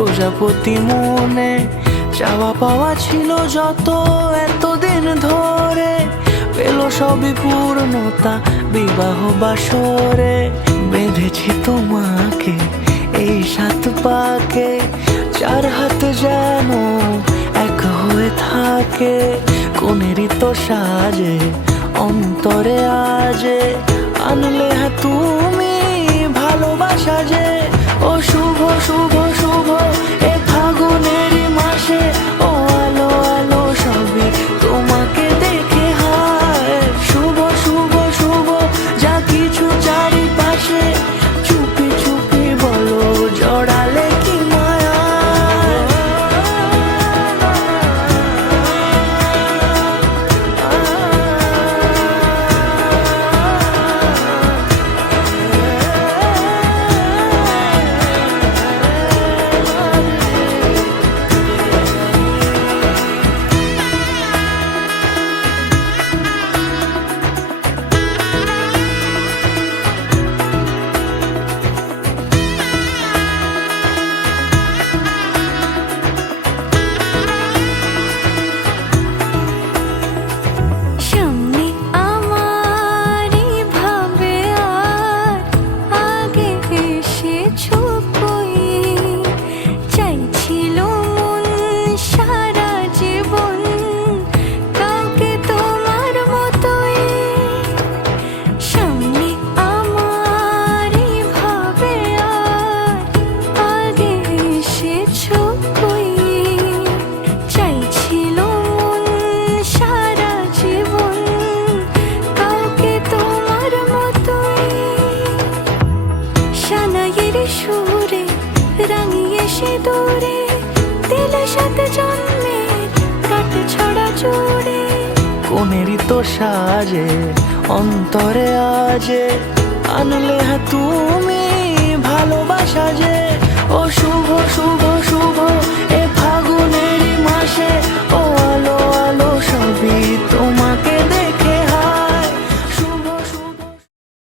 প্রজাপতি মনে চাওয়া পাওয়া ছিল যত এতদিন ধরে, পেল সবই পূর্ণতা বিবাহ বাসরে। বেঁধেছি তোমাকে এই 7 পাকে, 4 হাত যেন এক হয়ে থাকে। কোনেরই তো সাজে অন্তরে আজে, আনলে হ্যাঁ তুমি ভালোবাসা যে। ও শুভ শুভ শুভ এ ফাগুনেরই মাসে, ও আলো আলো সবই তোমাকে দেখে হায়। শুভ শুভ শুভ যা কিছু চারিপাশে, চুপি চুপি বলো জড়ালে কি মায়া। সুরে রাঙিয়ে সে দূরে দিলে 7 জন্মের কাট ছড়া জুড়ে। কোনেরই তো সাজে অন্তরে আজে, আনলে হ্যাঁ তুমি ভালোবাসা যে। ও শুভ শুভ